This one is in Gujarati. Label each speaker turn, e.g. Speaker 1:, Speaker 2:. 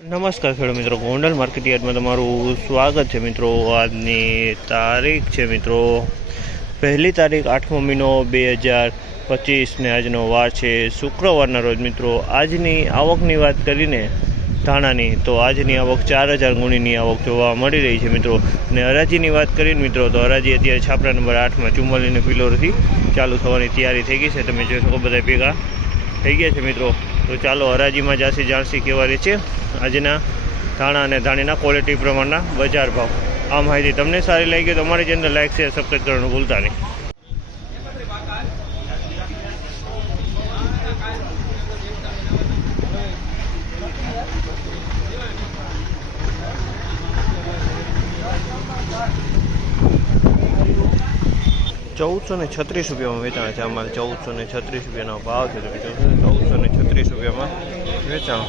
Speaker 1: નમસ્કાર ખેડૂત મિત્રો, ગોંડલ માર્કેટ યાર્ડમાં તમારું સ્વાગત છે મિત્રો. આજની તારીખ છે મિત્રો, પહેલી તારીખ આઠમો મહિનો બે હજાર પચીસને આજનો વાર છે. શુક્રવારના રોજ મિત્રો, આજની આવકની વાત કરીને ધાણાની, તો આજની આવક ચાર હજાર ગુણીની આવક જોવા મળી રહી છે મિત્રો. અને હરાજીની વાત કરીને મિત્રો, તો હરાજી અત્યારે છાપરા નંબર આઠમાં ચુમ્માલીને પિલોરથી ચાલુ થવાની તૈયારી થઈ ગઈ છે. તમે જોઈ શકો બધા ભેગા થઈ ગયા છે મિત્રો. તો ચાલો હરાજીમાં જાસી જાણસી કેવા રહે છે. આજના ધાણા અને ધાણીના ક્વોલિટી પ્રમાણના બજાર ભાવ. આ માહિતી તમને સારી લાગી તો અમારી ચેનલ લાઈક શેર સબસ્ક્રાઈબ કરવાનું ભૂલતા નહીં. ચૌદસો ને છત્રીસ રૂપિયામાં વેચાણ છે. અમારે ચૌદસો ને છત્રીસ રૂપિયાનો ભાવ છે. ચૌદસો ને છત્રીસ રૂપિયામાં વેચાણ.